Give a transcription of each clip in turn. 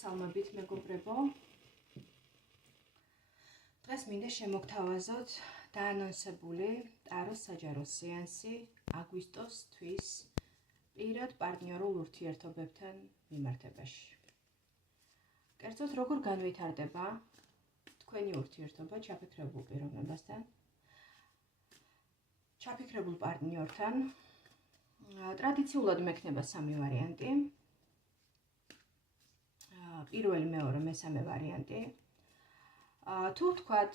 მოგესალმებით მეგობრებო. დღეს მინდა შემოგთავაზოთ დაანონსებული ტაროს საჯარო სეანსი აგვისტოს თვის პირად პარტნიორულ ურთიერთობებთან მიმართებაში. კერძოდ როგორ განვითარდება თქვენი ურთიერთობა ჩაფიქრებულ პიროვნებასთან, ჩაფიქრებულ პარტნიორთან. ტრადიციულად მექნება სამი ვარიანტი. პირველი, მეორე, მესამე ვარიანტი. თუ ვთქვათ,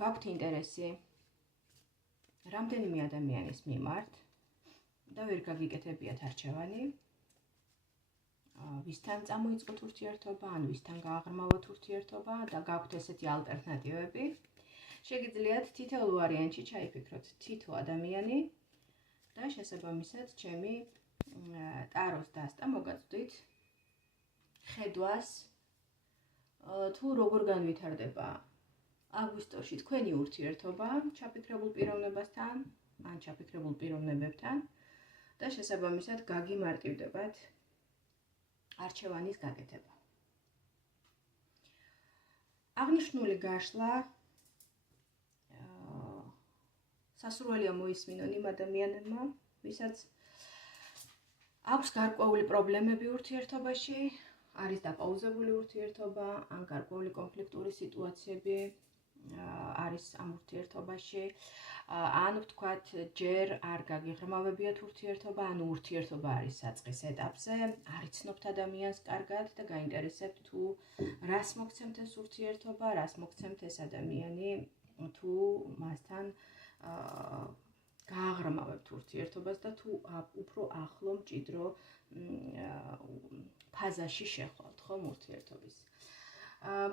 გაქვთ ინტერესი რამდენიმე ადამიანის მიმართ და ვერ გაგიკეთებიათ არჩევანი, ვისთან წამოიწყოთ ურთიერთობა, ან ვისთან გააღრმავოთ ურთიერთობა და გაქვთ ესეთი ალტერნატივები, შეგიძლიათ თითოეულ ვარიანტში ჩაიფიქროთ თითო ადამიანი და შესაბამისად ჩემი ტაროს დასტა მოგაწვდით ხედვას თუ როგორ განვითარდება აგვისტოში თქვენი ურთიერთობა ჩაფიქრებულ პიროვნებასთან ან ჩაფიქრებულ პიროვნებებთან და შესაბამისად გაგიმარტივდებათ არჩევანის გაკეთება. აღნიშნული გაშლა სასურველია მოისმინონ იმ ადამიანებმა, ვისაც აქვს გარკვეული პრობლემები ურთიერთობაში, არის დაპაუზებული ურთიერთობა, ან გარკვეული კონფლიქტური სიტუაციები არის ამ ურთიერთობაში, ან ვთქვათ, ჯერ არ გაგიღრმავებიათ ურთიერთობა, ან ურთიერთობა არის საწყის ეტაპზე, არ იცნობთ ადამიანს კარგად და გაინტერესებთ თუ რას მოგცემთ ეს ურთიერთობა, რას მოგცემთ ეს ადამიანი, თუ მასთან გააღრმავებთ ურთიერთობას და თუ უფრო ახლო მჭიდრო ფაზაში შეხვალთ ხომ ურთიერთობის.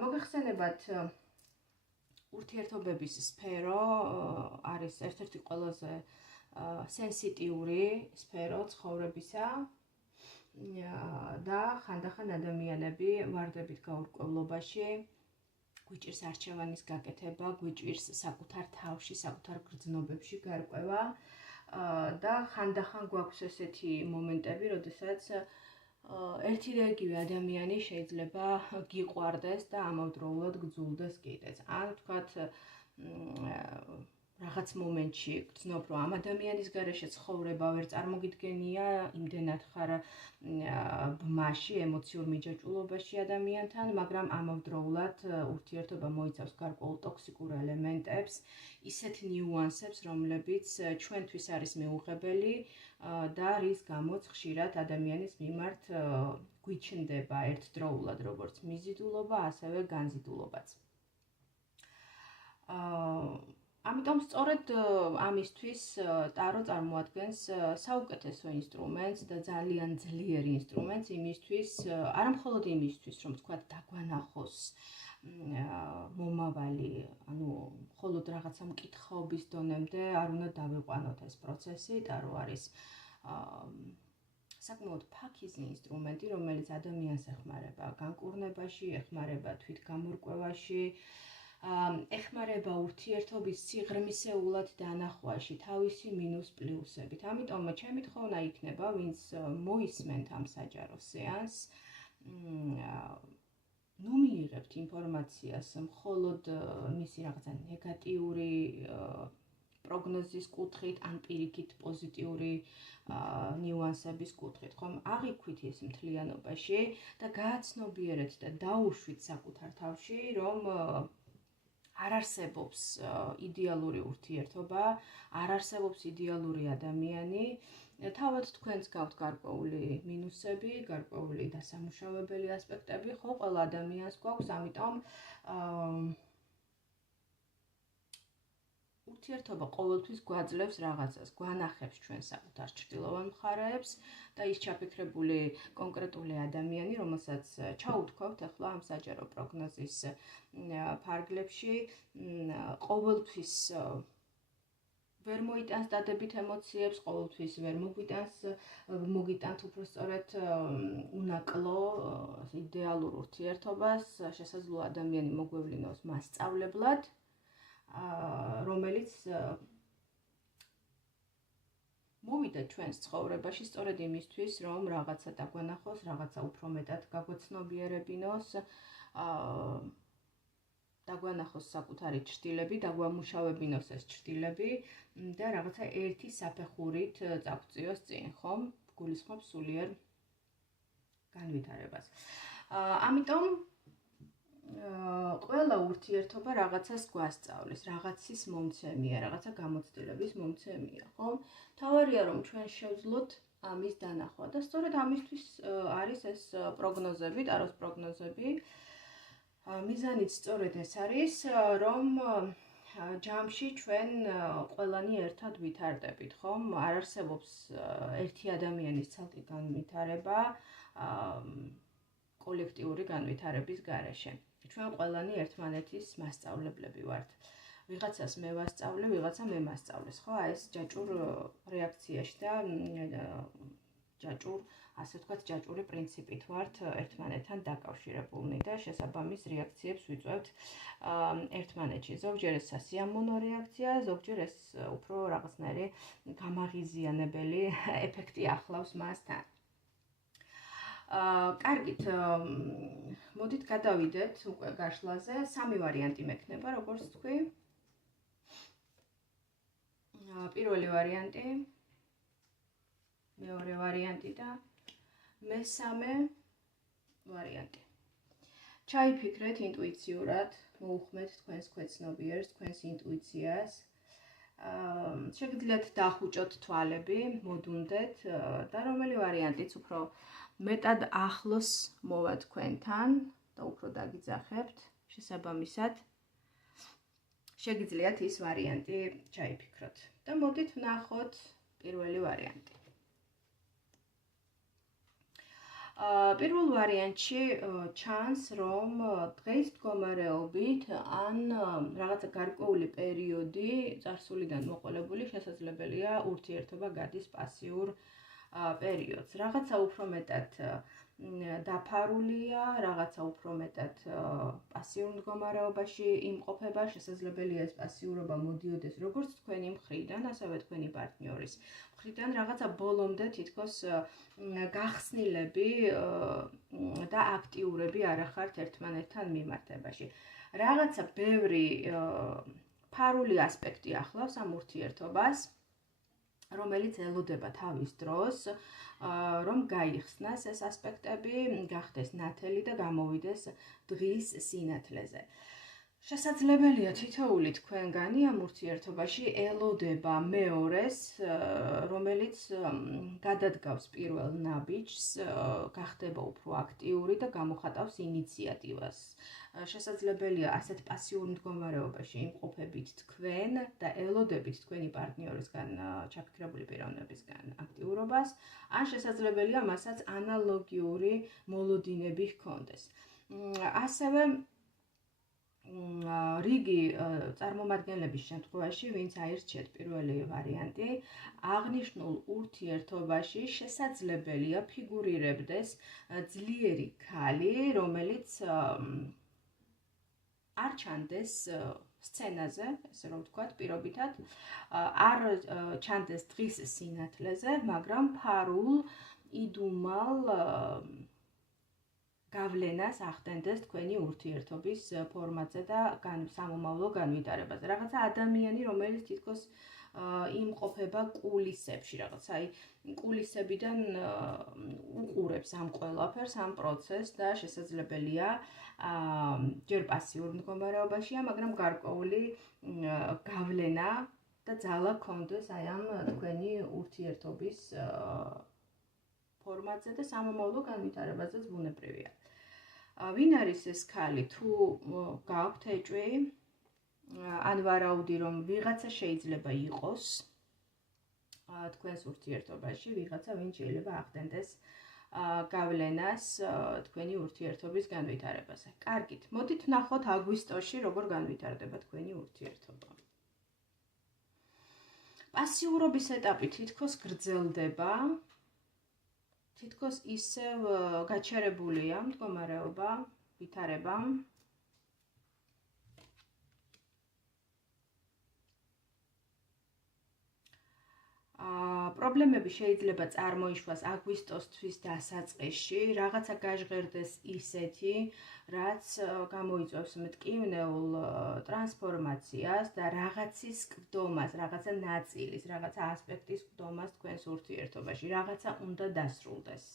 მოგეხსენებათ, ურთიერთობების სფერო არის ერთ-ერთი ყველაზე სენსიტიური სფერო ცხოვრებისა და ხანდახან ადამიანები ვარდებით გაურკვევლობაში გვიჭირს არჩევანის გაკეთება, გვიჭირს საკუთარ თავში, საკუთარ გრძნობებში გარკვევა და ხანდახან გვაქვს ესეთი მომენტები, როდესაც ერთი და იგივე ადამიანი შეიძლება გიყვარდეს და ამავდროულად გძულდეს კიდეც. ან ვთქვათ, რაღაც მომენტში გრძნობ, რომ ამ ადამიანის გარეშე ცხოვრება ვერ წარმოგიდგენია, იმდენად ხარ ბმაში, ემოციურ მიჯაჭვულობაში ადამიანთან, მაგრამ ამავდროულად ურთიერთობა მოიცავს გარკვეულ ტოქსიკურ ელემენტებს, ისეთ ნიუანსებს, რომლებიც ჩვენთვის არის მეუღებელი და რის გამოც ხშირად ადამიანის მიმართ გვიჩნდება ერთდროულად როგორც მიზიდულობა, ასევე განზიდულობაც. ამიტომ სწორედ ამისთვის ტარო წარმოადგენს საუკეთესო ინსტრუმენტს და ძალიან ძლიერ ინსტრუმენტს იმისთვის, არა მხოლოდ იმისთვის, რომ თქვათ დაგვანახოს მომავალი, ანუ მხოლოდ რაღაცა მკითხაობის დონემდე არ უნდა დავიყვანოთ ეს პროცესი, ტარო არის საკმაოდ ფაქიზი ინსტრუმენტი, რომელიც ადამიანს ეხმარება განკურნებაში, ეხმარება თვითგამორკვევაში, ეხმარება ურთიერთობის სიღრმისეულად დანახვაში, თავისი მინუს პლუსებით. ამიტომ ჩემი თხოვნა იქნება, ვინც მოისმენთ ამ საჯარო სეანსს, ნუ მიიღებთ ინფორმაციას მხოლოდ მისი რაღაცა ნეგატიური პროგნოზის კუთხით, ან პირიქით პოზიტიური ნიუანსების კუთხით, ხომ? აღიქვით ეს მთლიანობაში და გააცნობიერეთ და დაუშვით საკუთარ თავში, რომ არ არსებობს იდეალური ურთიერთობა, არ არსებობს იდეალური ადამიანი. თავად თქვენს გაქვთ გარკვეული მინუსები, გარკვეული დასამუშავებელი ასპექტები, ხო, ყველა ადამიანს გვაქვს, ამიტომ ურთიერთობა ყოველთვის გვაძლევს რაღაცას, გვანახებს ჩვენ საკუთარ ჩრდილოვან მხარეებს და ის ჩაფიქრებული კონკრეტული ადამიანი, რომელსაც ჩაუთქვავთ ახლა ამ საჯარო პროგნოზის ფარგლებში, ყოველთვის ვერ მოიტანს დადებით ემოციებს, ყოველთვის ვერ მოგიტანთ უბრალოდ უნაკლო იდეალურ ურთიერთობას, შესაძლოა ადამიანი მოგვევლინოს მასწავლებლად, რომელიც მოვიდა ჩვენს ცხოვრებაში სწორედ იმისთვის, რომ რაღაცა დაგვანახოს, რაღაცა უფრო მეტად გაგვეცნობიერებინოს, დაგვანახოს საკუთარი ჭრილები, დაგვამუშავებინოს ეს ჭრილები და რაღაცა ერთი საფეხურით წაგვწიოს წინ, ხომ? გულისხმობს სულიერ განვითარებას. ამიტომ ყველა ურთიერთობა რაღაცას გვასწავლის, რაღაცის მომცემია, რაღაცა გამოცდილების მომცემია, ხომ? თავარია რომ ჩვენ შევძლოთ ამის დანახვა და სწორედ ამისთვის არის ეს პროგნოზები, ტაროს პროგნოზები. მიზანიც სწორედ ეს არის, რომ ჯამში ჩვენ ყველანი ერთად ვითარდებით, ხომ? არ არსებობს ერთი ადამიანის ცალკე განვითარება კოლექტიური განვითარების გარეშე. ჩვენ ყველანი ერთმანეთის მასწავლებლები ვართ. ვიღაცას მე ვასწავლე, ვიღაცა მე მასწავლეს, ხო? ეს ჯაჭურ რეაქციაში და ასე ვთქვათ, ჯაჭური პრინციპით ვართ ერთმანეთთან დაკავშირებულნი და შესაბამის რეაქციებს ვიწვევთ ერთმანეთში. ზოგჯერ ეს სასიამოვნო რეაქცია, ზოგჯერ ეს უფრო რაღაცნაირი გამაღიზიანებელი ეფექტი ახლავს მასთან. კარგით, მოდით გადავიდეთ უკვე გაშლაზე. სამი ვარიანტი მექნება, როგორც თქვი. პირველი ვარიანტი, მეორე ვარიანტი და მესამე ვარიანტი. ჩაიფიქრეთ ინტუიციურად, მოუხმეთ თქვენს ქვეცნობიერს, თქვენს ინტუიციას. შეგიძლიათ დახუჭოთ თვალები, მოდუნდეთ და რომელი ვარიანტიც უფრო მეტად ახლოს მოვა თქვენთან და უფრო დაგიძახებთ, შესაბამისად შეგიძლიათ ის ვარიანტი ჩაიფიქროთ. და მოდით ვნახოთ პირველი ვარიანტი. პირველ ვარიანტში ჩანს, რომ დღის მდგომარეობით ან რაღაცა გარკვეული პერიოდი წარსულიდან მოყოლებული შესაძლებელია ურთიერთობა გადის პასიურ პერიოდს. რაღაცა უფრო მეტად დაფარულია, რაღაცა უფრო მეტად პასიურ მდგომარეობაში იმყოფება, შესაძლებელია ეს პასიურობა მოდიოდეს როგორც თქვენი მხრიდან, ასევე თქვენი პარტნიორის მხრიდან, რაღაცა ბოლომდე თითქოს გახსნილები და აქტიურები არ ახართ ერთმანეთთან მიმართებაში. რაღაცა ბევრი ფარული ასპექტი ახლავს ამ ურთიერთობას, რომელიც ელოდება თავის დროს, რომ გაიხსნას ეს ასპექტები, გახდეს ნათელი და გამოვიდეს დღის სინათლეზე. შესაძლებელია თითოეული თქვენგანი ამ ურთიერთობაში ელოდება მეორეს, რომელიც გადადგავს პირველ ნაბიჯს, გახდება უფრო აქტიური და გამოხატავს ინიციატივას. შესაძლებელია ასეთ პასიურ მდგომარეობაში იმყოფებით თქვენ და ელოდებით თქვენი პარტნიორისგან ჩაფიქრებული პიროვნებისგან აქტიურობას, ან შესაძლებელია მასაც ანალოგიური მოლოდინები ჰქონდეს. ასევე რიგი წარმომადგენლების შემთხვევაში, ვინც აირჩიეთ პირველი ვარიანტი, აღნიშნულ ურთიერთობაში შესაძლებელია ფიგურირებდეს ძლიერი ქალი, რომელიც არ ჩანდეს სცენაზე, ესე რომ ვთქვათ, პირობითად, არ ჩანდეს დღის სინათლეზე, მაგრამ ფარულ, იდუმალ გავლენას ახდენდეს თქვენი ურთიერთობის ფორმატზე და სამომავლო განვითარებაზე. რაღაცა ადამიანი, რომელიც თითქოს იმყოფება კულისებში, რაღაცა კულისებიდან უყურებს ამ ყველაფერს, ამ პროცესს და შესაძლებელია ჯერ პასიურ მდგომარეობაშია, მაგრამ გარკვეული გავლენა და ძალა ჰქონდეს აი ამ თქვენი ურთიერთობის ფორმატზე და სამომავლო განვითარებაზეც ბუნებრივია. ვინ არის ეს ქალი? თუ გაქვთ ეჭვი, ან ვარაუდი, რომ ვიღაცა შეიძლება იყოს თქვენს ურთიერთობაში, ვიღაცა, ვინ შეიძლება ახდენდეს გავლენას თქვენი ურთიერთობის განვითარებაზე. კარგით, მოდით ვნახოთ აგვისტოში როგორ განვითარდება თქვენი ურთიერთობა. პასიურობის ეტაპი თითქოს გრძელდება, თითქოს ისევ გაჩერებულია მდგომარეობა, ვითარება. პრობლემები შეიძლება წარმოიშვას აგვისტოსთვის დასაწყისში, რაღაცა გაჟღერდეს ისეთი, რაც გამოიწვევს მტკივნეულ ტრანსფორმაციას და რაღაცის ყდომას, რაღაცა ნაწილის, რაღაცა ასპექტის ყდომას თქვენს ურთიერთობაში, რაღაცა უნდა დასრულდეს.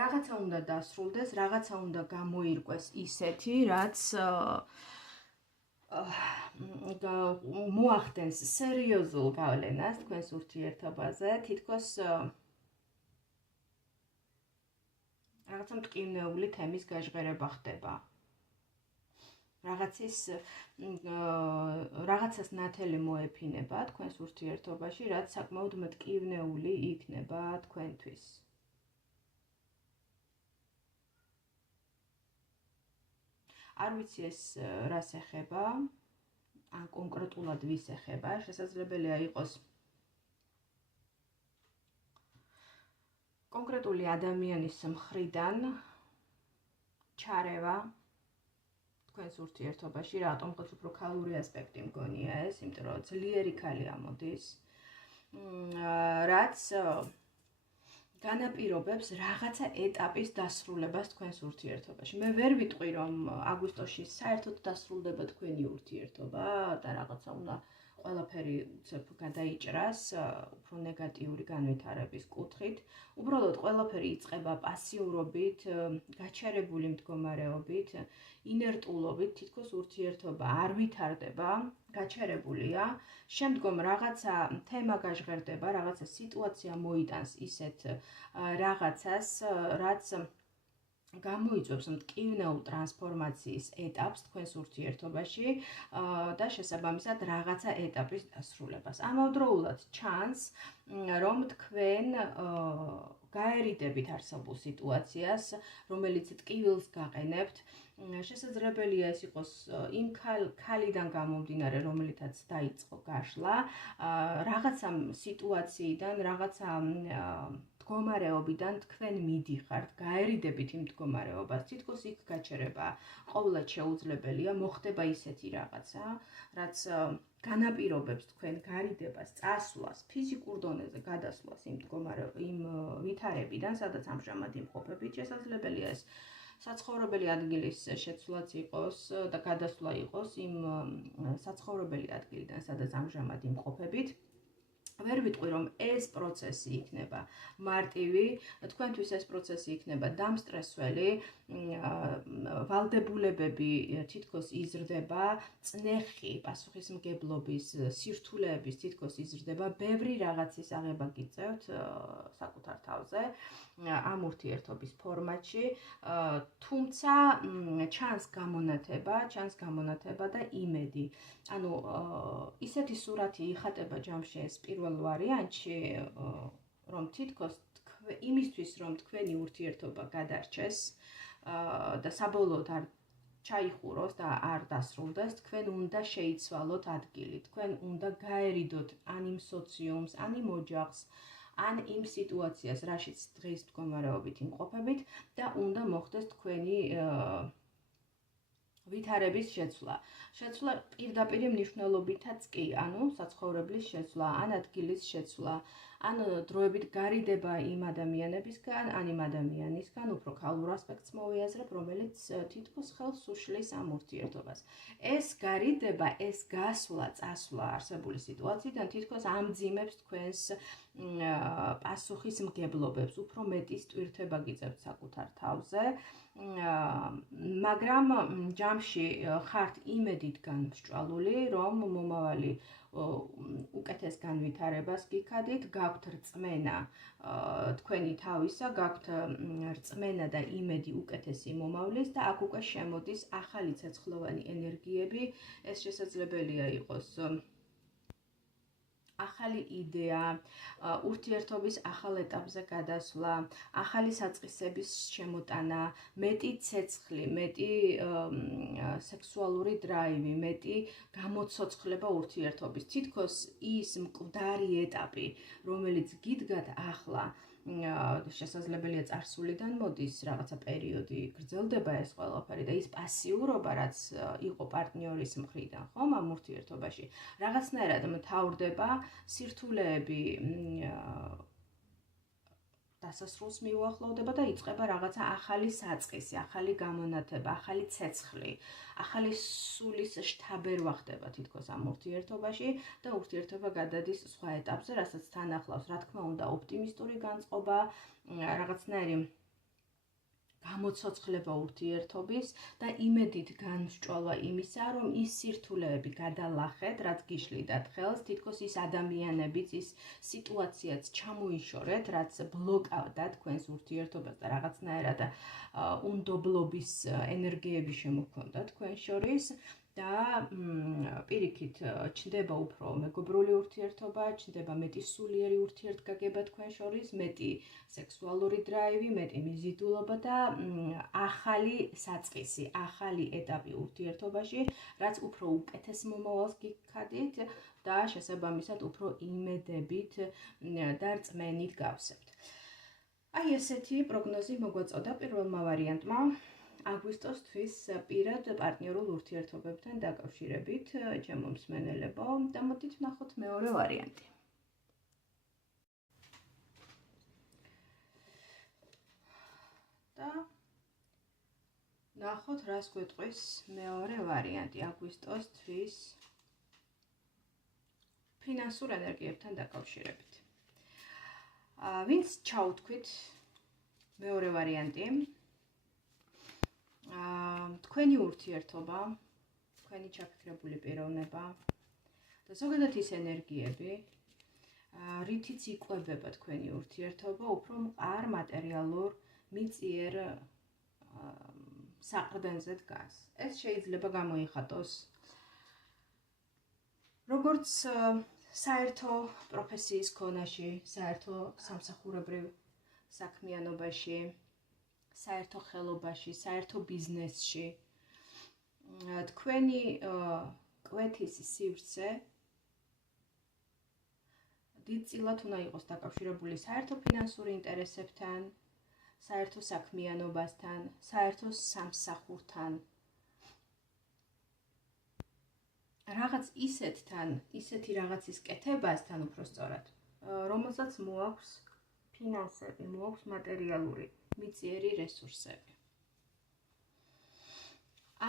რაღაცა უნდა დასრულდეს, რაღაცა უნდა გამოირკვეს ისეთი, რაც მოახდენს სერიოზულ გავლენას თქვენს ურთიერთობაზე, თითქოს რაღაცა მტკივნეული თემის გაჟღერება ხდება. რაღაცას ნათელი მოეფინება თქვენს ურთიერთობაში, რაც საკმაოდ მტკივნეული იქნება თქვენთვის. არ ვიცი ეს რას ეხება, ან კონკრეტულად ვის ეხება, შესაძლებელია იყოს კონკრეტული ადამიანის მხრიდან ჩარევა თქვენს ურთიერთობაში, რატომღაც უფრო ქალური ასპექტი მგონია ეს, იმიტომ რომ ძლიერი ქალი ამოდის, რაც განაპირობებს რაღაცა ეტაპის დასრულებას თქვენს ურთიერთობაში. მე ვერ ვიტყვი, რომ აგვისტოში საერთოდ დასრულდება თქვენი ურთიერთობა და რაღაცა უნდა ყველაფერი უცებ გადაიჭრას, უფრო ნეგატიური განვითარების კუთხით. უბრალოდ ყველაფერი იწყება პასიურობით, გაჩერებული მდგომარეობით, ინერტულობით, თითქოს ურთიერთობა არ ვითარდება, გაჩერებულია. შემდგომ რაღაცა თემა გაჟღერდება, რაღაცა სიტუაცია მოიტანს ისეთ რაღაცას, რაც გამოიწვევს მტკივნეულ ტრანსფორმაციის ეტაპს თქვენს ურთიერთობაში და შესაბამისად რაღაცა ეტაპის დასრულებას. ამავდროულად ჩანს, რომ თქვენ გაერიდებით არსებულ სიტუაციას, რომელიც ტკივილს გაყენებთ. შესაძლებელია ეს იყოს იმ ქალიდან გამომდინარე, რომელიცაც დაიწყო გაშლა, რაღაცა სიტუაციიდან, რაღაცა მდგომარეობიდან თქვენ მიდიხართ, გაერიდებით იმ მდგომარეობას, თითქოს იქ გაჩერება ყოველად შეუძლებელია, მოხდება ისეთი რაღაცა, რაც განაპირობებს თქვენ გარიდებას, წასვლას, ფიზიკურ დონეზე გადასვლას იმ ვითარებიდან, სადაც ამჟამად იმყოფებით, შესაძლებელია ეს საცხოვრებელი ადგილის შეცვლაც იყოს და გადასვლა იყოს იმ საცხოვრებელი ადგილიდან, სადაც ამჟამად იმყოფებით. ვერ ვიტყვი, რომ ეს პროცესი იქნება მარტივი, თქვენთვის ეს პროცესი იქნება დამსტრესველი, ვალდებულებები თითქოს იზრდება, წნეხი, პასუხისმგებლობის, სირთულეების თითქოს იზრდება, ბევრი რაღაცის აღება გიწევთ საკუთარ თავზე ამ ურთიერთობის ფორმატში, თუმცა ჩანს გამონათება და იმედი. ანუ ისეთი სურათი იხატება ჯამში ეს პირველ ვარიანტში, რომ თითქოს იმისთვის, რომ თქვენი ურთიერთობა გადარჩეს და საბოლოოდ არ ჩაიხუროს და არ დასრულდეს, თქვენ უნდა შეიცვალოთ ადგილი, თქვენ უნდა გაერიდოთ ან იმ სოციუმს, ან იმ ოჯახს, ან იმ სიტუაციას, რაშიც დღეს მდგომარეობით იმყოფებით და უნდა მოხდეს თქვენი ვითარების შეცვლა. შეცვლა პირდაპირ მნიშვნელობითაც კი, ანუ საცხოვრებლის შეცვლა, ან ადგილის შეცვლა, ან დროებით გარიდება იმ ადამიანებისგან, ან იმ ადამიანისგან, უფრო ქალურ ასპექტს მოვიაზრებ, რომელიც თითქოს ხელს უშლის ამ ურთიერთობას. ეს გარიდება, ეს გასვლა, წასვლა არსებული სიტუაციიდან თითქოს ამძიმებს თქვენს პასუხისმგებლობებს, უფრო მეტის ტვირთება გიწევთ საკუთარ თავზე, მაგრამ ჯამში ხართ იმედით განსჭვალული, რომ მომავალი უკეთეს განვითარებას გიქადით, გაქვთ რწმენა თქვენი თავისა, გაქვთ რწმენა და იმედი უკეთესი მომავლის და აქ უკვე შემოდის ახალი ცეცხლოვანი ენერგიები, ეს შესაძლებელია იყოს ახალი იდეა, ურთიერთობის ახალ ეტაპზე გადასვლა, ახალი საწყისების შემოტანა, მეტი ცეცხლი, მეტი სექსუალური დრაივი, მეტი გამოცოცხლება ურთიერთობის. თითქოს ის მკვდარი ეტაპი, რომელიც გიდგათ ახლა, შესაძლებელია წარსულიდან მოდის რაღაცა პერიოდი გრძელდება ეს ყველაფერი და ის პასიურობა რაც იყო პარტნიორის მხრიდან, ხომ ამ ურთიერთობაში რაღაცნაირად მთავრდება სირთულეები დასასრულს მიუახლოვდება და იწყება რაღაცა ახალი საწყისი, ახალი გამონათება, ახალი ცეცხლი, ახალი სულის შთაბერვა ხდება თითქოს ამ ურთიერთობაში და ურთიერთობა გადადის სხვა ეტაპზე, რასაც თან ახლავს, რა თქმა უნდა, ოპტიმისტური განწყობა, რაღაცნაირი გამოცოცხლება ურთიერთობის და იმედით განსჭვალვა იმისა, რომ ის სირთულეები გადალახეთ, რაც გიშლიდათ ხელს, თითქოს ის ადამიანებიც, ის სიტუაციაც ჩამოიშორეთ, რაც ბლოკავდა თქვენს ურთიერთობას და რაღაცნაირად უნდობლობის ენერგიები შემოქონდა თქვენ შორის და პირიქით ჩნდება უფრო მეგობრული ურთიერთობა, ჩნდება მეტი სულიერი ურთიერთგაგება თქვენ შორის, მეტი სექსუალური დრაივი, მეტი მიზიდულობა და ახალი საწყისი, ახალი ეტაპი ურთიერთობაში, რაც უფრო უკეთეს მომავალს გიქადით და შესაბამისად უფრო იმედებით და რწმენით გავსებთ. აი ესეთი პროგნოზი მოგვაწოდა პირველმა ვარიანტმა. აგვისტოს თვის პირად პარტნიორულ ურთიერთობებთან დაკავშირებით, ჩემო მსმენელებო, და მოდით ვნახოთ მეორე ვარიანტი. და ნახოთ, რას გვეტყვის მეორე ვარიანტი აგვისტოს თვის ფინანსურ ენერგიებთან დაკავშირებით. ვინც ჩაუთქვით მეორე ვარიანტი, თქვენი ურთიერთობა, თქვენი ჩაფიქრებული პიროვნება და ზოგადად ის ენერგიები, რითიც იკვებება თქვენი ურთიერთობა, უფრო მყარ მატერიალურ მიწიერ საყრდენზე დგას. ეს შეიძლება გამოიხატოს როგორც საერთო პროფესიის ქონაში, საერთო სამსახურებრივ საქმიანობაში, საერთო ხელობაში, საერთო ბიზნესში. თქვენი კვეთის სივრცე დიდწილად უნდა იყოს დაკავშირებული საერთო ფინანსური ინტერესებთან, საერთო საქმიანობასთან, საერთო სამსახურთან. რაღაც ისეთთან, ისეთი რაღაცის კეთებასთან უფრო სწორად, რომელსაც მოაქვს ფინანსები, მოაქვს მატერიალური მიწიერი რესურსები.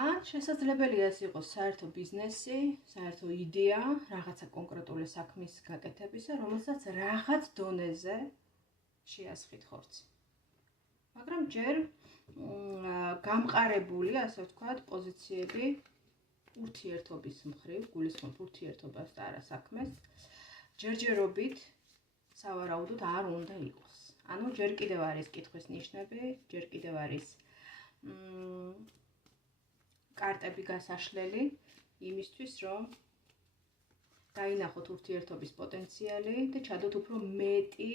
ან შესაძლებელია ეს იყოს საერთო ბიზნესი, საერთო იდეა, რაღაცა კონკრეტული საქმის გაკეთებისა, რომელსაც რაღაც დონეზე შეასხით ხორცი. მაგრამ ჯერ გამყარებული, ასე ვთქვათ, პოზიციები ურთიერთობის მხრივ, გულისხმობ ურთიერთობას და არა საქმეს, ჯერჯერობით სავარაუდოდ არ უნდა იყოს. ანუ ჯერ კიდევ არის კითხვის ნიშნები, ჯერ კიდევ არის კარტები გასაშლელი იმისთვის, რომ დაინახოთ ურთიერთობის პოტენციალი და ჩადოთ უფრო მეტი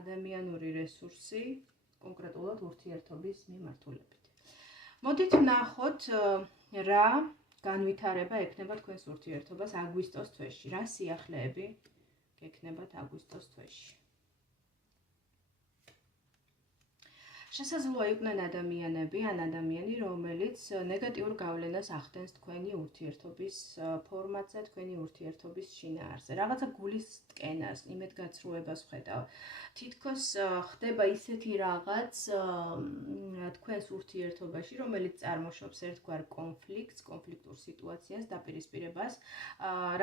ადამიანური რესურსი კონკრეტულად ურთიერთობის მიმართულებით. მოდით ვნახოთ, რა განვითარება ექნება თქვენს ურთიერთობას აგვისტოს თვეში, რა სიახლეები გექნებათ აგვისტოს თვეში. შესაძლოა იყვნენ ადამიანები, ან ადამიანი, რომელიც ნეგატიურ გავლენას ახდენს თქვენი ურთიერთობის ფორმატზე, თქვენი ურთიერთობის შინაარსზე. რაღაცა გულის ტკენას, იმედგაცრუებას ვხედავ. თითქოს ხდება ისეთი რაღაც თქვენს ურთიერთობაში, რომელიც წარმოშობს ერთგვარ კონფლიქტს, კონფლიქტურ სიტუაციას, დაპირისპირებას,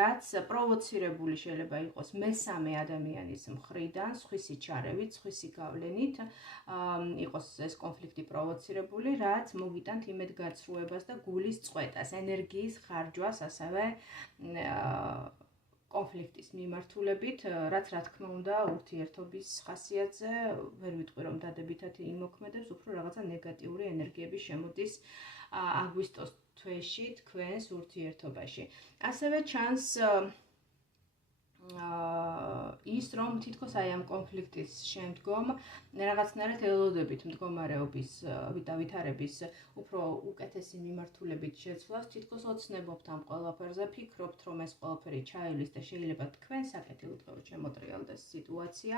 რაც პროვოცირებული შეიძლება იყოს მესამე ადამიანის მხრიდან, სხვისი ჩარევით, სხვისი გავლენით, იყოს ეს კონფლიქტი პროვოცირებული, რაც მოგიტანთ იმედგაცრუებას და გულის წყვეტას, ენერგიის ხარჯვას, ასევე კონფლიქტის მიმართულებით, რაც რა თქმა უნდა ურთიერთობის ხასიათზე ვერ ვიტყვი რომ დადებითად იმოქმედებს, უფრო რაღაცა ნეგატიური ენერგიები შემოდის აგვისტოს თვეში თქვენს ურთიერთობაში. ასევე ჩანს ის რომ თითქოს აი ამ კონფლიქტის შემდგომ რაღაცნაირად ელოდებით მდგომარეობის და ვითარების უფრო უკეთესი მიმართულებით შეცვლას, თითქოს ოცნებობთ ამ ყველაფერზე, ფიქრობთ, რომ ეს ყველაფერი ჩაივლის და შეიძლება თქვენ საკეთილდღეოდ შემოტრიალდეს სიტუაცია.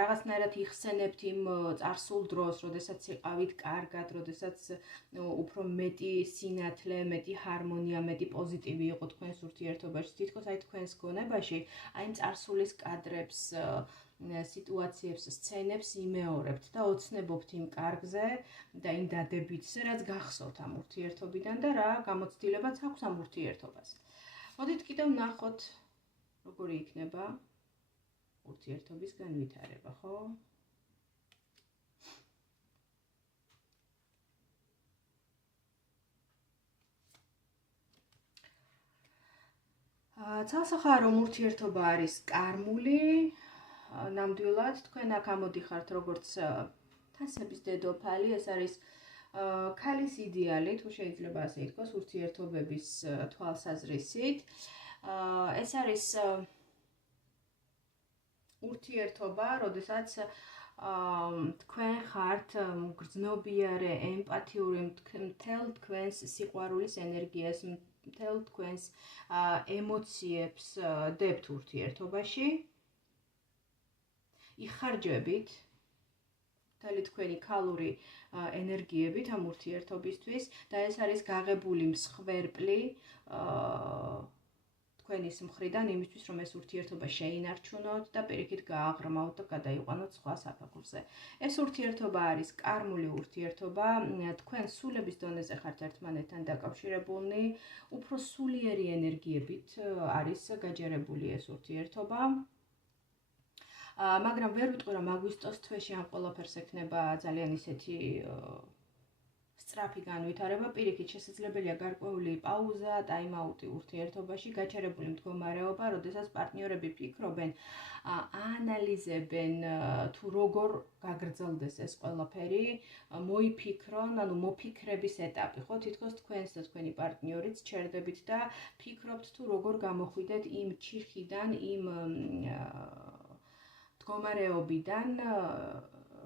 რაღაცნაირად იხსენებთ იმ წარსულ დროს, როდესაც იყავით კარგად, როდესაც უფრო მეტი სინათლე, მეტი ჰარმონია, მეტი პოზიტივი იყო თქვენს ურთიერთობაში, თითქოს აი თქვენს გონებაში აი წარსულის კადრებს, სიტუაციებს, სცენებს იმეორებთ და ოცნებობთ იმ კარგზე და იმ დადებითზე, რაც გახსოვთ ამ ურთიერთობიდან და რა გამოცდილებაც აქვს ამ ურთიერთობას. მოდით კიდევ ვნახოთ, როგორი იქნება ურთიერთობის განვითარება, ხო? ცალსახაა რომ ურთიერთობა არის კარმული, ნამდვილად თქვენ აქ ამოდიხართ როგორც თასების დედოფალი, ეს არის ქალის იდეალი, თუ შეიძლება ასე ითქვას, ურთიერთობების თვალსაზრისით. ეს არის ურთიერთობა, როდესაც თქვენ ხართ გრძნობიარე, ემპათიური, მთელ თქვენს სიყვარულის ენერგიას, მთელ თქვენს ემოციებს დებთ ურთიერთობაში. იხარჯებით მთელი თქვენი ქალური ენერგიებით ამ ურთიერთობისთვის და ეს არის გაღებული მსხვერპლი თქვენის მხრიდან იმისთვის, რომ ეს ურთიერთობა შეინარჩუნოთ და პირიქით გააღრმავთ და გადაიყვანოთ სხვა საფეხურზე. ეს ურთიერთობა არის კარმული ურთიერთობა, თქვენ სულების დონეზე ხართ ერთმანეთთან დაკავშირებულნი, უფრო სულიერი ენერგიებით არის გაჯერებული ეს ურთიერთობა. მაგრამ ვერ ვიტყვი, რომ აგვისტოს თვეში ამ ყველაფერს ექნება ძალიან ისეთი სწრაფი განვითარება, პირიქით შესაძლებელია გარკვეული პაუზა, ტაიმაუტი ურთიერთობაში, გაჩერებული მდგომარეობა, როდესაც პარტნიორები ფიქრობენ, აანალიზებენ თუ როგორ გაგრძელდეს ეს ყველაფერი, მოიფიქრონ, ანუ მოფიქრების ეტაპი, ხო, თითქოს თქვენს და თქვენი პარტნიორიც ჩერდებით და ფიქრობთ თუ როგორ გამოხვიდეთ იმ ჩიხიდან, იმ მდგომარეობიდან,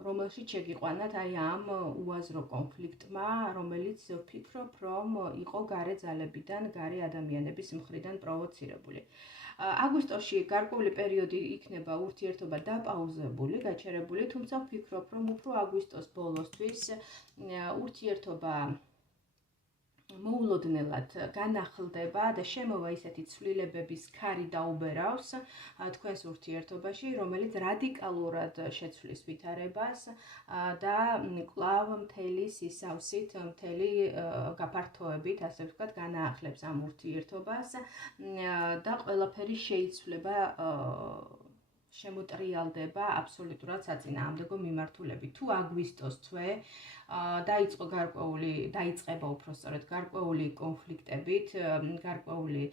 რომელშიც შეგიყვანათ აი ამ უაზრო კონფლიქტმა, რომელიც ვფიქრობ, რომ იყო გარე ძალებიდან, გარე ადამიანების მხრიდან პროვოცირებული. აგვისტოში გარკვეული პერიოდი იქნება ურთიერთობა დაპაუზებული, გაჩერებული, თუმცა ვფიქრობ, რომ უფრო აგვისტოს ბოლოსთვის ურთიერთობა მოულოდნელად განახლდება და შემოვა ისეთი ცვლილებების ქარი დაუბერავს თქვენს ურთიერთობაში, რომელიც რადიკალურად შეცვლის ვითარებას და კვლავ მთელი სისავსით, მთელი გაფართოებით, ასე ვთქვათ, განაახლებს ამ ურთიერთობას და ყველაფერი შეიცვლება, შემოტრიალდება აბსოლუტურად საწინააღმდეგო მიმართულებით. თუ აგვისტოს თვე დაიწყება უпростоრად გარკვეული კონფლიქტებით, გარკვეული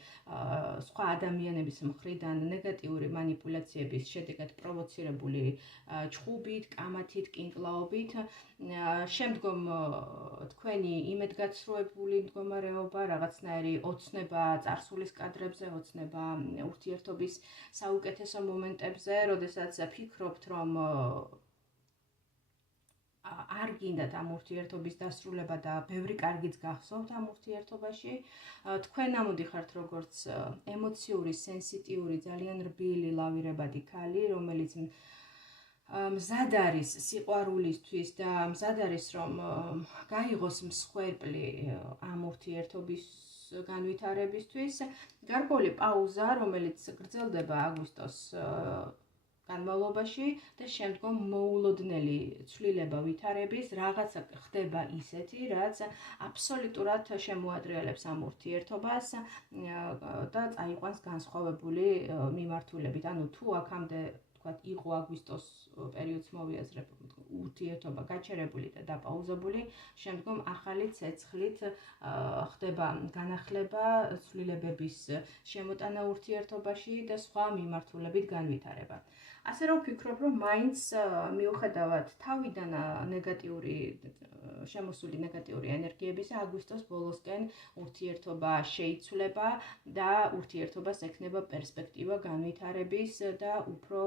სხვა ადამიანების მხრიდან ნეგატიური манипуляციების შედეგად პროვოცირებული ჩხუბით, კამათით, კინკლაობით, შემდგომ თქვენი იმედგაცრუებული მდგომარეობა, რაღაცნაირი ოცნება წარსულის კადრებზე, ოცნება ურთიერთობის საუკეთესო მომენტებზე, როდესაც ფიქრობთ, რომ არ გინდათ ამ ურთიერთობის დასრულება და ბევრი კარგიც გახსოვთ ამ ურთიერთობაში. თქვენ ამოდიხართ როგორც ემოციური, სენსიტიური, ძალიან რბილი, ლავირებადი ქალი, რომელიც მზად არის სიყვარულისთვის და მზად არის, რომ გაიღოს მსხვერპლი ამ ურთიერთობის განვითარებისთვის. გარკვეული პაუზა, რომელიც გრძელდება აგვისტოს განმავლობაში და შემდგომ მოულოდნელი ცვლილება ვითარების, რაღაცა ხდება ისეთი, რაც აბსოლუტურად შემოატრიალებს ამ ურთიერთობას და წაიყვანს განსხვავებული მიმართულებით. ანუ თუ აქამდე, თქვათ, იყო აგვისტოს პერიოდს მოვიაზრებ ურთიერთობა გაჩერებული და დაპაუზებული, შემდგომ ახალი ცეცხლით ხდება განახლება ცვლილებების შემოტანა ურთიერთობაში და სხვა მიმართულებით განვითარება. ასე რომ ვფიქრობ, რომ მაინც მიუხედავად თავიდან შემოსული ნეგატიური ენერგიების აგვისტოს ბოლოსკენ ურთიერთობა შეიცვლება და ურთიერთობას ექნება პერსპექტივა განვითარების და უფრო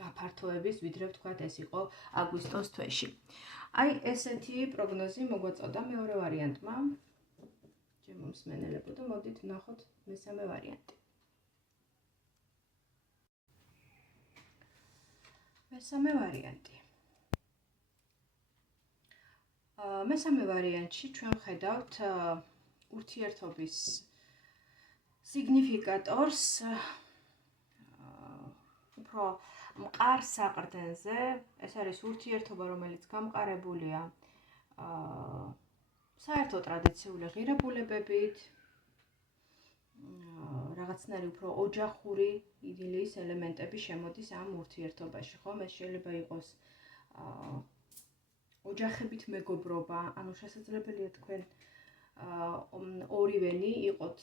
გაფართოების, ვიდრე ვთქვათ ეს იყო აგვისტოს თვეში. აი ესეთი პროგნოზი მოგვაწოდა მეორე ვარიანტმა. ჩემო მსმენელებო და მოდით ვნახოთ მესამე ვარიანტი. მესამე ვარიანტი. მესამე ვარიანტში ჩვენ ხედავთ ურთიერთობის სიგნიფიკატორს უფრო მყარ საყრდენზე. ეს არის ურთიერთობა, რომელიც გამყარებულია საერთო ტრადიციული ღირებულებებით, რაღაცნაირი უფრო ოჯახური იდილის ელემენტები შემოდის ამ ურთიერთობაში, ხომ? ეს შეიძლება იყოს ოჯახებით მეგობრობა, ანუ შესაძლებელია თქვენ ორივენი იყოთ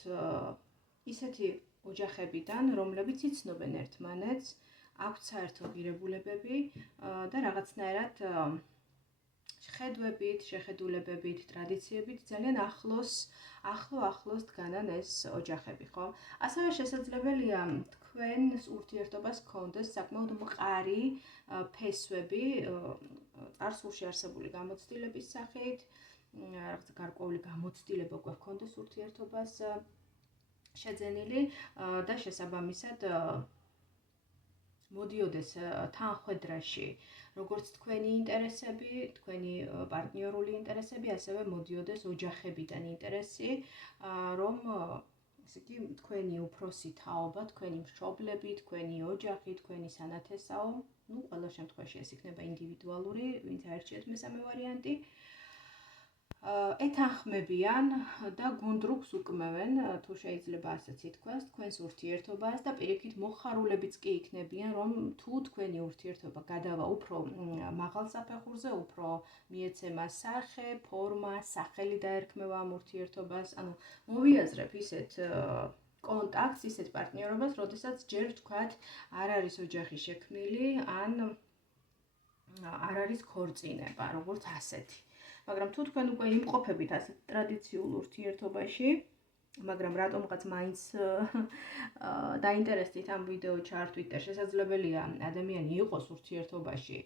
ისეთი ოჯახებიდან, რომლებიც იცნობენ ერთმანეთს, აქვთ საერთო ღირებულებები და რაღაცნაირად ხედვებით, შეხედულებებით, ტრადიციებით ძალიან ახლოს დგანან ეს ოჯახები, ხო? ასევე შესაძლებელია თქვენს ურთიერთობას გქონდეს საკმაოდ მყარი ფესვები წარსულში არსებული გამოცდილების სახით, რაღაცა გარკვეული გამოცდილება გქონდეს ურთიერთობას შეძენილი და შესაბამისად მოდიოდეს თანხვედრაში როგორც თქვენი ინტერესები, თქვენი პარტნიორული ინტერესები, ასევე მოდიოდეს ოჯახებიდან ინტერესი, რომ ესე იგი თქვენი უფროსი თაობა, თქვენი მშობლები, თქვენი ოჯახი, თქვენი სანათესაო, ყველა შემთხვევაში ეს იქნება ინდივიდუალური, ვინც აერჩიეთ მესამე ვარიანტი. ეთანხმებიან და გუნდრუგს უკმევენ, თუ შეიძლება ასეც ითქვას, თქვენს ურთიერთობას და პირიქით მოხარულებიც კი იქნებიან, რომ თუ თქვენი ურთიერთობა გადავა უფრო მაღალ საფეხურზე, უფრო მიეცემა სახე, ფორმა, სახელი დაერქმევა ამ ურთიერთობას, ანუ მოვიაზრებ ისეთ კონტაქტს, ისეთ პარტნიორობას, როდესაც ჯერ ვთქვათ, არ არის ოჯახი შექმნილი, ან არ არის ქორწინება, როგორც ასეთი. მაგრამ თუ თქვენ უკვე იმყოფებით ასეთ ტრადიციულ ურთიერთობაში, მაგრამ რატომღაც მაინც დაინტერესდით ამ ვიდეო ჩართვით და შესაძლებელია ადამიანი იყოს ურთიერთობაში,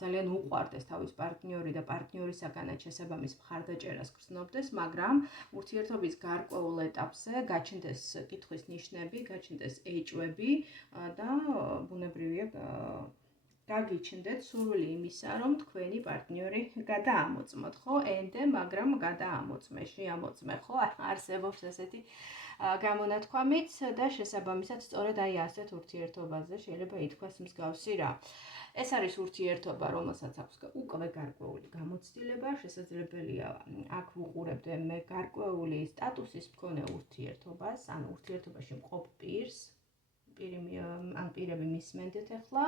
ძალიან უყვარდეს თავის პარტნიორი და პარტნიორისაგანაც შესაბამის მხარდაჭერას გრძნობდეს, მაგრამ ურთიერთობის გარკვეულ ეტაპზე გაჩნდეს კითხვის ნიშნები, გაჩნდეს ეჭვები და ბუნებრივია გაგიჩნდეთ სურვილი იმისა, რომ თქვენი პარტნიორი გადაამოწმოთ, ხო? ენდე, მაგრამ გადაამოწმე, შეამოწმე, ხო? არსებობს ესეთი გამონათქვამით და შესაბამისად სწორედ აი ასეთ ურთიერთობაზე შეიძლება ითქვას მსგავსი რა. ეს არის ურთიერთობა, რომელსაც აქვს უკვე გარკვეული გამოცდილება, შესაძლებელია აქ ვუყურებდე მე გარკვეული სტატუსის მქონე ურთიერთობას, ან ურთიერთობაში მყოფ პირს, პირები მისმენდეთ ახლა.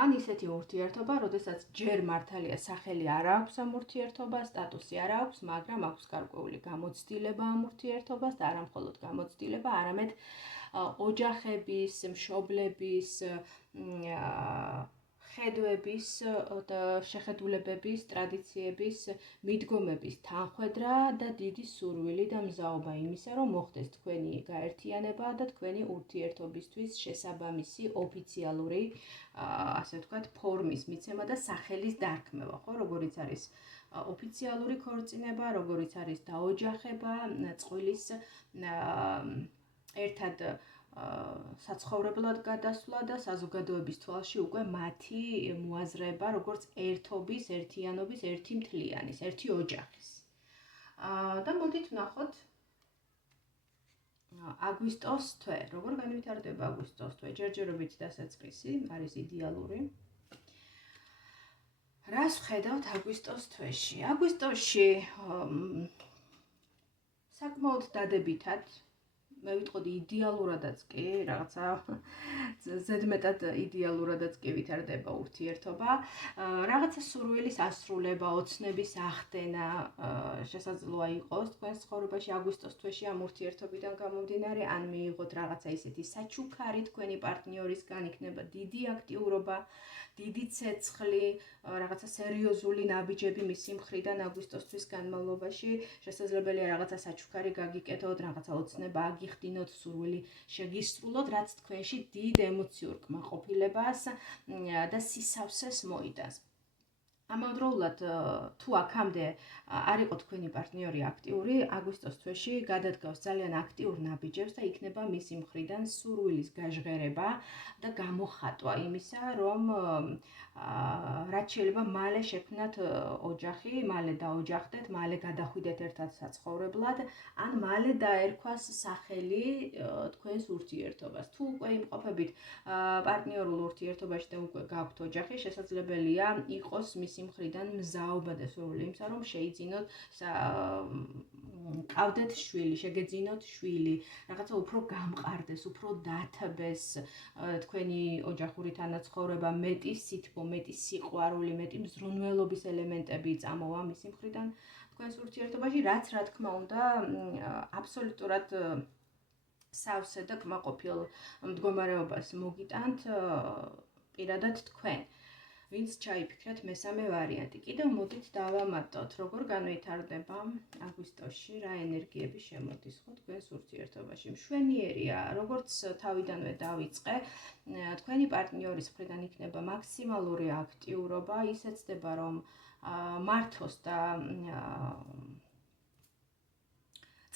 ან ისეთი ურთიერთობა, როდესაც ჯერ მართალია სახელი არ აქვს ამ ურთიერთობას, სტატუსი არ აქვს, მაგრამ აქვს გარკვეული გამოცდილება ამ ურთიერთობას და არა მხოლოდ გამოცდილება, არამედ ოჯახების, მშობლების, ხედვების, შეხედულებების, ტრადიციების, მიდგომების თანხვედრა და დიდი სურვილი და მზაობა იმისა, რომ მოხდეს თქვენი გაერთიანება და თქვენი ურთიერთობისთვის შესაბამისი ოფიციალური, ასე ვთქვათ, ფორმის მიცემა და სახელის დარქმევა, ხო, როგორიც არის ოფიციალური ქორწინება, როგორიც არის დაოჯახება, წყვილის ერთად საცხოვრებლად გადასვლა და საზოგადოების თვალში უკვე მათი მოაზრება, როგორც ერთობის, ერთიანობის, ერთი მთლიანის, ერთი ოჯახის. და მოდით ვნახოთ აგვისტოს თვე. როგორ განვითარდება აგვისტოს თვე? ჯერჯერობით დასაწყისი არის იდეალური. რას ვხედავთ აგვისტოს თვეში? აგვისტოში საკმაოდ დადებითად მე ვიტყოდი იდეალურადაც კი, რაღაცა ზედმეტად იდეალურადაც კი ვითარდება ურთიერთობა. რაღაცა სურვილის ასრულება, ოცნების ახდენა შესაძლოა იყოს თქვენს ცხოვრებაში აგვისტოს თვეში ამ ურთიერთობიდან გამომდინარე, ან მიიღოთ რაღაცა ისეთი საჩუქარი თქვენი პარტნიორისგან, იქნება დიდი აქტიურობა, დიდი ცეცხლი, რაღაცა სერიოზული ნაბიჯები მისი მხრიდან აგვისტოსთვის განმავლობაში, შესაძლებელია რაღაცა საჩუქარი გაგიკეთოთ, რაღაცა ოცნება აგიხდინოთ, სურვილი შეგისრულოთ, რაც თქვენში დიდ ემოციურ კმაყოფილებას და სისავსეს მოიტანს. ამავდროულად თუ აქამდე არ იყო თქვენი პარტნიორი აქტიური, აგვისტოს თვეში გადადგავს ძალიან აქტიურ ნაბიჯებს და იქნება მისი მხრიდან სურვილის გაჟღერება და გამოხატვა იმისა, რომ რაც შეიძლება მალე შექმნათ ოჯახი, მალე დაოჯახდეთ, მალე გადახვიდეთ ერთად საცხოვრებლად, ან მალე დაერქვას სახელი თქვენს ურთიერთობას. თუ უკვე იმყოფებით პარტნიორულ ურთიერთობაში და უკვე გაქვთ ოჯახი, შესაძლებელია იყოს მისი მხრიდან მზაობა და სურვილი იმისა, რომ შეიძინოთ, ყავდეთ შვილი, შეგეძინოთ შვილი, რაღაცა უფრო გამყარდეს, უფრო დათბეს თქვენი ოჯახური თანაცხოვრება, მეტი სითბო, მეტი სიყვარული, მეტი მზრუნველობის ელემენტები წამოვა მისი მხრიდან თქვენს ურთიერთობაში, რაც რა თქმა უნდა აბსოლუტურად სავსე და კმაყოფილ მდგომარეობას მოგიტანთ პირადად თქვენ. ვინც ჩაიფიქრეთ მესამე ვარიანტი. კიდევ მოდით დავამატოთ, როგორ განვითარდება აგვისტოში, რა ენერგიები შემოდის ხო თქვენს ურთიერთობაში. მშვენიერია, როგორც თავიდანვე დავიწყე, თქვენი პარტნიორის მხრიდან იქნება მაქსიმალური აქტიურობა, ისე ცდება, რომ მართოს და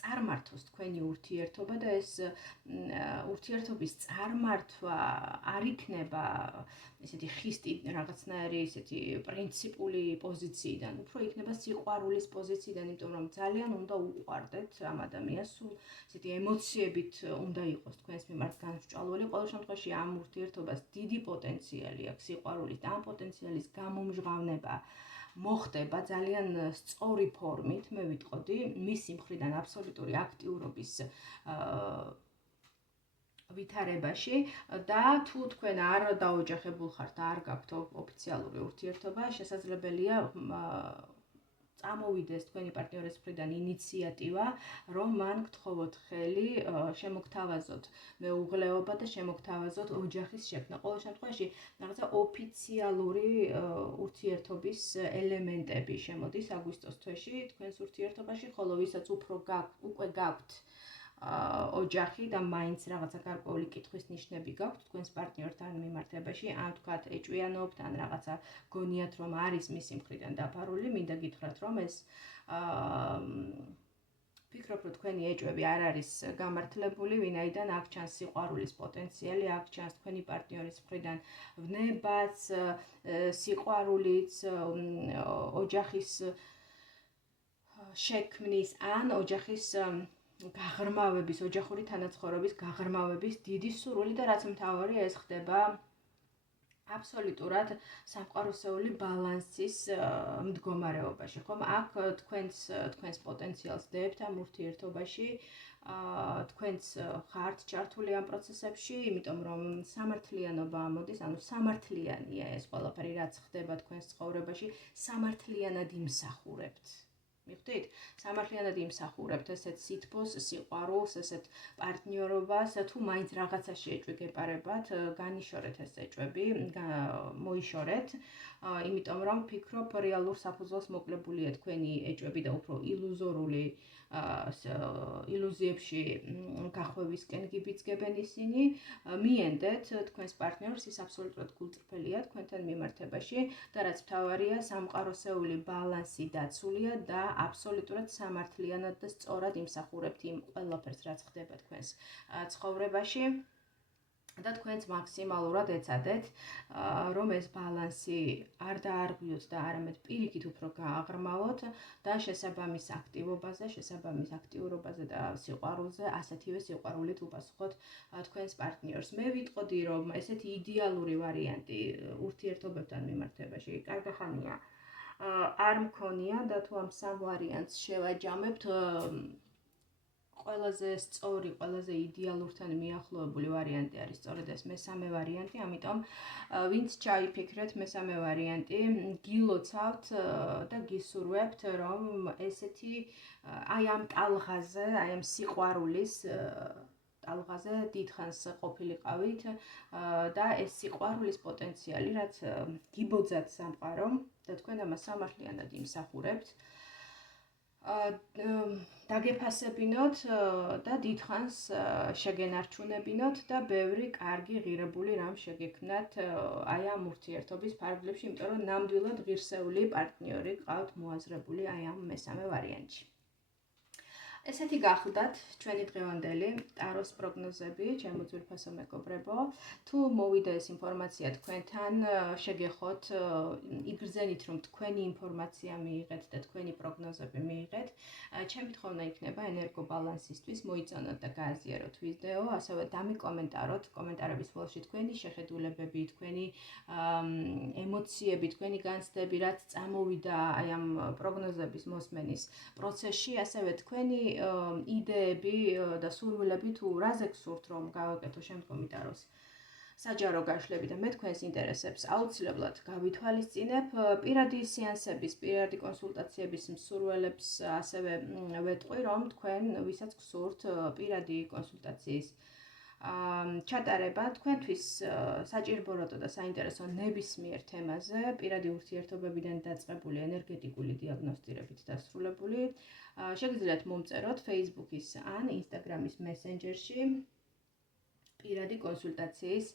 წარმართოს თქვენი ურთიერთობა და ეს ურთიერთობის წარმართვა არ იქნება ესეთი ხისტი რაღაცნაირი ესეთი პრინციპული პოზიციიდან, უფრო იქნება სიყვარულის პოზიციიდან, იმიტომ რომ ძალიან უნდა უყვარდეთ ამ ადამიანს, სულ ესეთი ემოციებით უნდა იყოს თქვენს მიმართ განსჭვალული. ყოველ შემთხვევაში ამ ურთიერთობას დიდი პოტენციალი აქვს სიყვარულის და ამ პოტენციალის გამომჟღავნება მოხდება ძალიან სწორი ფორმით, მე ვიტყოდი, მისი მხრიდან აბსოლუტური აქტიურობის ვითარებაში და თუ თქვენ არ დაოჯახებულ ხართ, არ გაქვთ ოფიციალური ურთიერთობა, შესაძლებელია წამოვიდეს თქვენი პარტნიორის მხრიდან ინიციატივა, რომ მან გთხოვოთ ხელი შემოგთავაზოთ მეუღლეობა და შემოგთავაზოთ ოჯახის შექმნა. ყოველ შემთხვევაში რაღაცა ოფიციალური ურთიერთობის ელემენტები შემოდის აგვისტოს თვეში თქვენს ურთიერთობაში, ხოლო ვისაც უკვე გაქვთ ოჯახი და მაინც რაღაცა გარკვეული კითხვის ნიშნები გაქვთ თქვენს პარტნიორთან მიმართებაში, ან თქვათ ეჭვიანობთ, ან რაღაცა გონიათ, რომ არის მისი მხრიდან დაფარული, მინდა გითხრათ, რომ ეს ფიქრობ, რომ თქვენი ეჭვები არ არის გამართლებული, ვინაიდან აქ ჩანს სიყვარულის პოტენციალი, აქ ჩანს თქვენი პარტნიორის მხრიდან ვნებაც, სიყვარულიც, ოჯახის შექმნის ან ოჯახის გაღრმავების, ოჯახური თანაცხოვრების გაღრმავების დიდი სურვილი და რაც მთავარია, ეს ხდება აბსოლუტურად სამყაროსეული ბალანსის მდგომარეობაში, ხომ? აქ თქვენს პოტენციალს დებთ ამ ურთიერთობაში, თქვენც ხართ ჩართული ამ პროცესებში, იმიტომ რომ სამართლიანობა ამოდის, ანუ სამართლიანია ეს ყველაფერი, რაც ხდება თქვენს ცხოვრებაში, სამართლიანად იმსახურებთ. მიხვდით? სამართლიანად იმსახურებთ ესეთ სითბოს, სიყვარულს, ესეთ პარტნიორობას, თუ მაინც რაღაცაში ეჭვი გეპარებათ, განიშორეთ ეს ეჭვები, მოიშორეთ, იმიტომ რომ ვფიქრობ, რეალურ საფუძველს მოკლებულია თქვენი ეჭვები და უფრო ილუზორული ილუზიებში გახვევისკენ გიბიძგებენ ისინი, მიენდეთ თქვენს პარტნიორს, ის აბსოლუტურად გულწრფელია თქვენთან მიმართებაში და რაც მთავარია, სამყაროსეული ბალანსი დაცულია და აბსოლუტურად სამართლიანად და სწორად იმსახურებთ იმ ყველაფერს, რაც ხდება თქვენს ცხოვრებაში და თქვენც მაქსიმალურად ეცადეთ, რომ ეს ბალანსი არ დაარღვიოთ და არამედ პირიქით უფრო გააღრმავოთ და შესაბამის აქტივობაზე, შესაბამის აქტიურობაზე და სიყვარულზე, ასეთივე სიყვარულით უპასუხოთ თქვენს პარტნიორს. მე ვიტყოდი, რომ ესეთი იდეალური ვარიანტი ურთიერთობებთან მიმართებაში კარგახანია არ მქონია და თუ ამ სამ ვარიანტს შევაჯამებთ, ყველაზე სწორი, ყველაზე იდეალურთან მიახლოებული ვარიანტი არის სწორედ ეს მესამე ვარიანტი, ამიტომ ვინც ჩაიფიქრეთ მესამე ვარიანტი, გილოცავთ და გისურვებთ, რომ ესეთი აი ამ ტალღაზე, აი ამ სიყვარულის ტალღაზე დიდხანს ყოფილიყავით და ეს სიყვარულის პოტენციალი, რაც გიბოძათ სამყარო და თქვენ ამას სამართლიანად იმსახურებთ, დაგეფასებინოთ და დიდხანს შეგენარჩუნებინოთ და ბევრი კარგი ღირებული რამ შეგექმნათ აი ამ ურთიერთობის ფარგლებში, იმიტომ რომ ნამდვილად ღირსეული პარტნიორი გყავთ მოაზრებული აი ამ მესამე ვარიანტში. ესეთი გახლდათ ჩვენი დღევანდელი ტაროს პროგნოზები, ჩემო ძვირფასო მეგობრებო. თუ მოვიდა ეს ინფორმაცია თქვენთან, შეგეხოთ იგრძენით, რომ თქვენი ინფორმაცია მიიღეთ და თქვენი პროგნოზები მიიღეთ. ჩემი თხოვნა იქნება ენერგობალანსისთვის მოიწონოთ და გააზიაროთ ვიდეო, ასევე დამიკომენტაროთ კომენტარების ბოლოში თქვენი შეხედულებები, თქვენი ემოციები, თქვენი განცდები, რაც წამოვიდა აი ამ პროგნოზების მოსმენის პროცესში, ასევე თქვენი იდეები და სურვილები თუ რაზე გსურთ რომ გავაკეთო შემდგომი ტაროს საჯარო გაშლები და მე თქვენს ინტერესებს აუცილებლად გავითვალისწინებ. პირადი სეანსების, პირადი კონსულტაციების მსურველებს ასევე ვეტყვი, რომ თქვენ ვისაც გსურთ პირადი კონსულტაციის ჩატარება თქვენთვის საჭიროა და საინტერესო ნებისმიერ თემაზე, პირადი ურთიერთობებიდან დაწყებული ენერგეტიკული დიაგნოსტირებით დასრულებული, შეგიძლიათ მომწეროთ Facebook-ის ან Instagram-ის მესენჯერში პირადი კონსულტაციის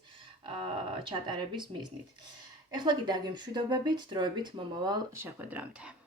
ჩატარების მიზნით. ეხლა კი დაგემშვიდობებით, დროებით მომავალ შეხვედრამდე.